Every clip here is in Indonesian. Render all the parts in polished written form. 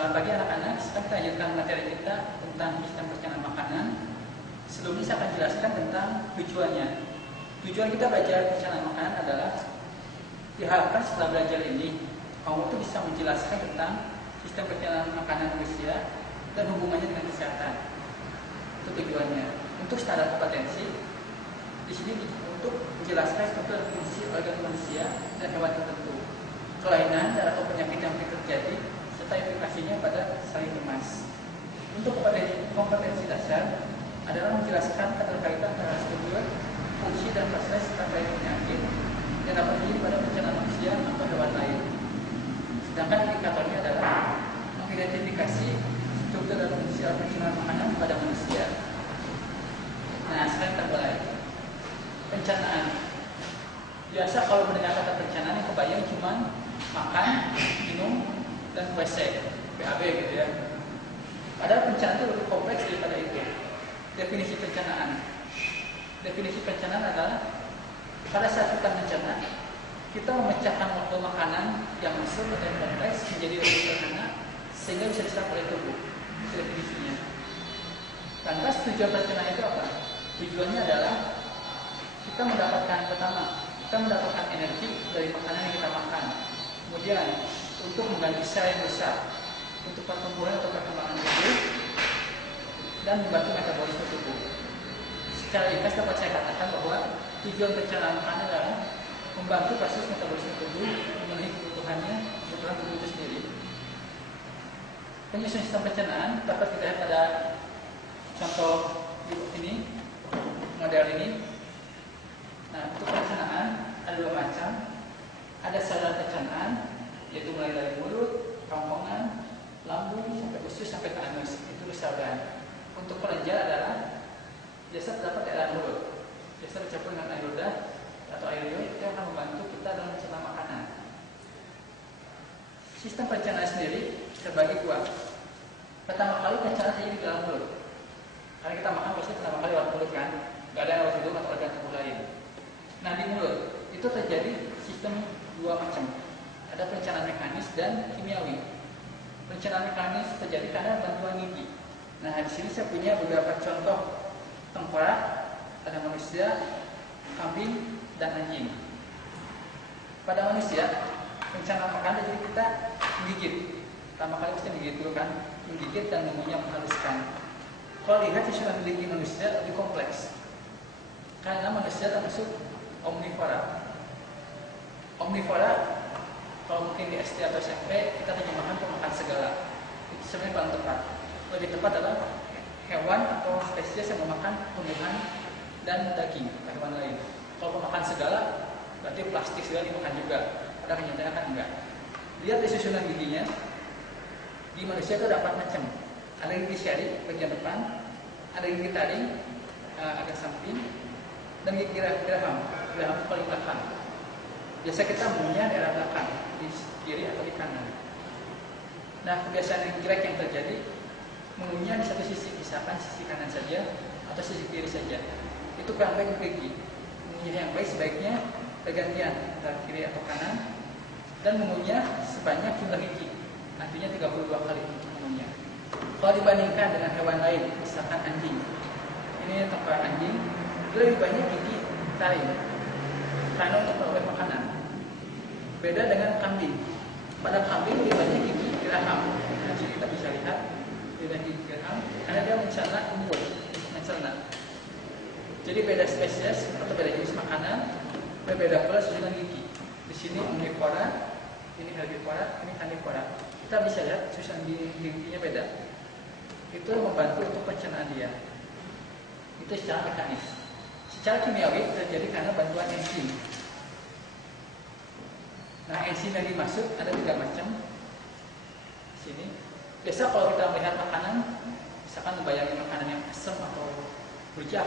Selamat pagi anak-anak, sekarang kita lanjutkan materi kita tentang sistem pencernaan makanan. Sebelumnya saya akan jelaskan tentang tujuannya. Tujuan kita belajar pencernaan makanan adalah diharapkan setelah belajar ini kamu tuh bisa menjelaskan tentang sistem pencernaan makanan manusia dan hubungannya dengan kesehatan. Itu tujuannya. Untuk standar kompetensi di sini untuk menjelaskan struktur dan fungsi organ manusia dan hewan tertentu, kelainan dan atau penyakit yang terjadi serta implikasinya pada saling kemas. Untuk kompetensi dasar adalah menjelaskan keterkaitan antara struktur, fungsi dan proses terkait penyakit yang dapat terjadi pada pencernaan manusia atau hewan lain. Sedangkan indikatornya adalah mengidentifikasi struktur dan fungsi pencernaan makanan pada manusia. Nah, sekarang kita mulai. Pencernaan. Biasa kalau mendengar kata pencernaan yang kebayang cuma makan, minum, dan WC, PAB gitu ya. Padahal pencernaan itu lebih kompleks daripada itu. Definisi pencernaan. Definisi pencernaan adalah pada saat kita mencerna, kita memecahkan molekul makanan yang masuk dan kompleks menjadi lebih sederhana sehingga bisa diserap oleh tubuh. Itu definisinya. Lantas tujuan pencernaan itu apa? Tujuannya adalah kita mendapatkan energi dari makanan yang kita makan. Kemudian untuk mengganti sel yang rusak, untuk pertumbuhan atau perkembangan tubuh, dan membantu metabolisme tubuh. Secara ringkas dapat saya katakan bahwa tujuan pencernaan makanan adalah membantu proses metabolisme tubuh, memenuhi kebutuhan tubuh itu sendiri. Penyusunan sistem pencernaan dapat kita lihat pada contoh ini, model ini. Nah, untuk pencernaan ada dua macam. Ada saluran pencernaan, yaitu mulai dari mulut, kerongkongan, lambung, sampai usus, sampai ke anus. Itu saluran. Untuk kelenjar adalah biasa terdapat di dalam mulut. Biasa dicampur dengan air ludah atau air liur yang akan membantu kita dalam mencerna makanan. Sistem pencernaan sendiri terbagi dua. Pertama kali pencernaan terjadi di dalam mulut. Karena kita makan pasti pertama kali lewat mulut kan, nggak ada lewat hidung atau organ tubuh lain. Nah, di mulut itu terjadi sistem dua macam. Ada pencernaan mekanis dan kimiawi. Pencernaan mekanis terjadi karena bantuan gigi. Nah, di sini saya punya beberapa contoh tengkorak pada manusia, kambing, dan anjing. Pada manusia, pencernaan makanan jadi kita menggigit. Pertama kali pasti menggigit dulu kan, menggigit dan mengunyah menghaluskan. Kalau lihat susunan gigi manusia lebih kompleks, karena manusia termasuk omnivora. Omnivora, kalau mungkin di SD atau SMP kita terjemahkan pemakan segala. Itu sebenarnya paling tepat. Lebih tepat adalah hewan atau spesies yang memakan tumbuhan dan daging hewan lain. Kalau pemakan segala, berarti plastik segala dimakan juga. Padahal kenyataannya kan enggak. Lihat di susunan giginya, di manusia itu ada 4 macam. Ada gigi seri bagian depan, ada gigi taring agak samping, dan gigi geraham paling belakang. Biasa kita mengunyah daerah belakang, di kiri atau di kanan. Nah, kebiasaan yang jelek yang terjadi mengunyah di satu sisi, misalkan sisi kanan saja atau sisi kiri saja. Itu kurang baik untuk gigi. Mengunyah yang baik sebaiknya pergantian antara kiri atau kanan dan mengunyah sebanyak jumlah gigi. Artinya 32 kali mengunyah. Kalau dibandingkan dengan hewan lain, misalkan anjing, ini tengkorak anjing, lebih banyak gigi taring karena untuk merobek makanan. Beda dengan kambing. Pada kambing lebih banyak gigi geraham. Nah, sini kita bisa lihat lebih banyak gigi geraham karena dia mencerna unggul untuk mencerna. Jadi beda spesies atau beda jenis makanan, berbeda pula susunan gigi. Di sini omnivora, ini herbivora, ini carnivora. Kita bisa lihat susunan giginya beda. Itu membantu untuk pencernaan dia. Itu secara mekanis. Secara kimiawi terjadi karena bantuan enzim. Nah, enzim yang dimaksud ada 3 macam. Di sini. Biasa kalau kita melihat makanan, misalkan membayangkan makanan yang asam atau rujak,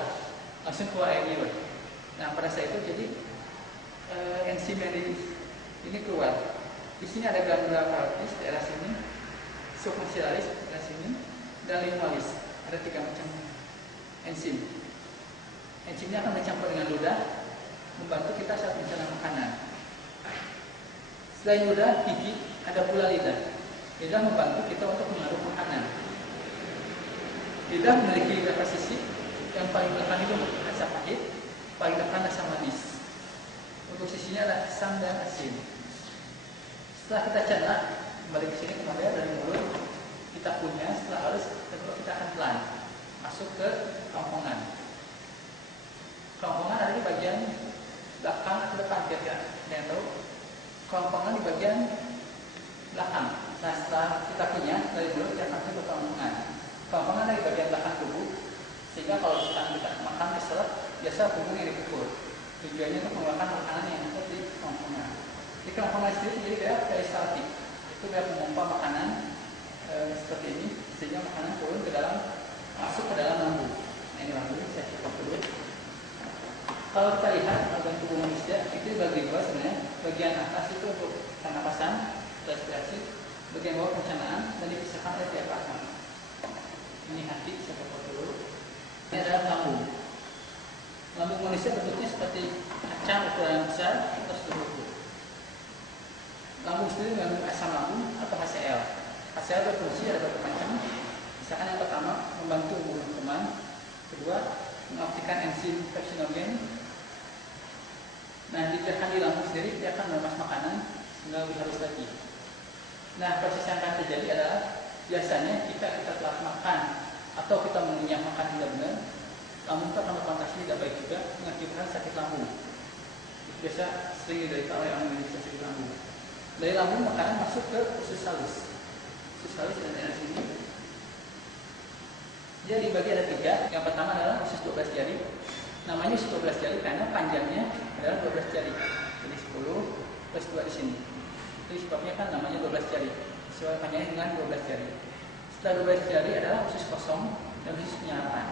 langsung keluar air liur. Nah, pada saat itu jadi enzim yang ini keluar. Di sini ada glandula parotid di daerah sini, submaxillaris di daerah sini, dan lingualis. Ada 3 macam enzim. Enzimnya akan bercampur dengan ludah, membantu kita saat mencerna makanan. Selain ludah, gigi, ada pula lidah. Lidah membantu kita untuk mengaruh makanan. Lidah memiliki beberapa sisi. Yang paling belakang itu rasa pahit, paling depan rasa manis. Untuk sisinya adalah asam dan asin. Setelah kita cerna, kembali ke sini kembali dari mulut, kita punya. Setelah halus, kita akan pelan masuk ke kerongkongan. Kerongkongan ada di bagian belakang atau depan, kira-kira ada yang tahu? Kerongkongan di bagian belakang. Nah, setelah kita punya dari mulut, kita akan masuk ke kerongkongan. Kerongkongan ada di bagian belakang tubuh, sehingga kalau kita makan keselak, biasa punggung yang dipukul. Tujuannya untuk mengeluarkan makanan yang ada di kerongkongan. Di kerongkongan sendiri jadi kayak peristaltik. Itu kayak memompa makanan seperti ini, sehingga makanan turun ke dalam, masuk ke dalam lambung. Nah, ini lambung, saya coba dulu. Kalau kita lihat organ tubuh manusia itu dibagi dua sebenarnya. Bagian atas itu untuk pernapasan, respirasi, bagian bawah pencernaan, dan dipisahkan oleh diafragma. Ini hati, saya coba dulu. Ini adalah lambung. Lambung manusia bentuknya seperti kacang ukuran besar atau sedikit. Lambung sendiri mengandung asam lambung atau HCl. HCl berfungsi ada beberapa macam. Misalkan yang pertama membantu membunuh kuman, kedua mengaktifkan enzim pepsinogen. Nah, dibiarkan di lambung sendiri dia akan melemas makanan sehingga lebih halus lagi. Nah, proses yang akan terjadi adalah biasanya jika kita telah makan atau kita mengunyah makan tidak benar, lambung itu akan berkontraksi tidak baik juga mengakibatkan sakit lambung. Biasa sering diderita oleh orang Indonesia sakit lambung. Dari lambung makanan masuk ke usus halus. Usus halus dan daerah sini. Dia dibagi ada tiga. Yang pertama adalah usus 12 jari. Namanya usus 12 jari karena panjangnya adalah 12 jari. Jadi 10 plus 2 di sini. Itu sebabnya kan namanya 12 jari. Sesuai panjangnya dengan 12 jari. Setelah 12 jari adalah usus kosong dan usus penyerapan.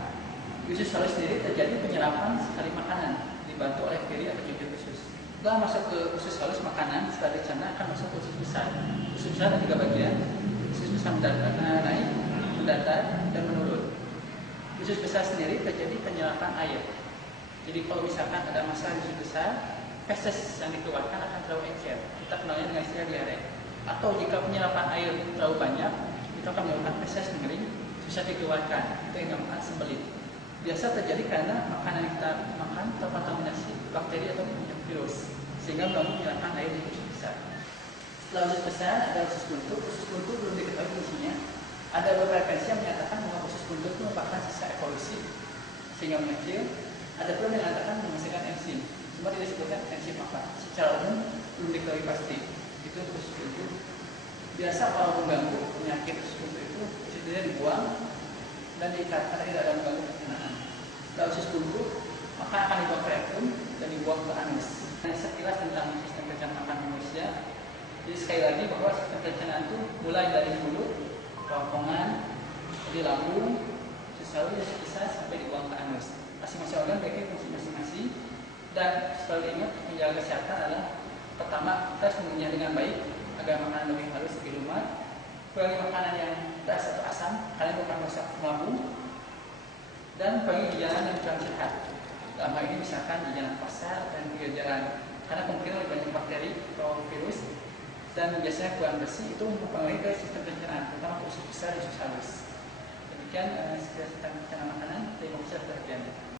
Di usus halus sendiri terjadi penyerapan sekali makanan dibantu oleh peri atau cubit usus. Setelah masuk ke usus halus makanan, setelah dicerna akan masuk ke usus besar. Usus besar ada 3 bagian. Usus besar naik, mendatar, dan menurun. Usus besar sendiri terjadi penyerapan air. Jadi kalau misalkan ada masalah di usus besar, feses yang dikeluarkan akan terlalu encer. Kita kenalnya dengan istilah diare. Atau jika penyerapan air terlalu banyak, kita akan menyebabkan feses mengering, susah dikeluarkan. Itu yang dinamakan sembelit. Biasa terjadi karena makanan yang kita makan terkontaminasi bakteri atau virus, sehingga belum menyerapkan air di usus besar. Setelah usus besar ada usus buntu. Usus buntu belum diketahui fungsinya. Ada beberapa versi yang menyatakan bahwa usus buntu itu merupakan sisa evolusi sehingga mengecil. Ada pula yang mengatakan menghasilkan enzim. Cuma tidak disebutkan enzim apa. Secara umum belum diketahui pasti. Itu untuk usus buntu. Biasa kalau mengganggu penyakit usus buntu itu ususnya dibuang dan diikat karena tidak ada mengganggu pencernaan. Setelah usus buntu maka akan dibuang ke rektum dan dibuang ke anus. Nah, sekilas tentang sistem pencernaan manusia. Jadi sekali lagi bahwa sistem pencernaan itu mulai dari mulut, kerongkongan, di lambung, usus halus, usus besar sampai dibuang ke anus. Masing-masing organ memiliki fungsi masing-masing. Dan selalu ingat menjaga kesehatan adalah pertama kita harus mengunyah dengan baik agar makanan lebih halus, lebih lumat. Kurangi makanan yang pedas atau asam karena itu akan merusak lambung. Dan kurangi jajanan yang kurang sehat. Dalam hal ini misalkan jajanan pasar dan jajanan karena kemungkinan lebih banyak bakteri atau virus. Dan biasanya kurang bersih itu mempengaruhi ke sistem pencernaan, terutama usus besar dan usus halus. Demikian sekilas tentang pencernaan makanan. Terima kasih atas perhatiannya.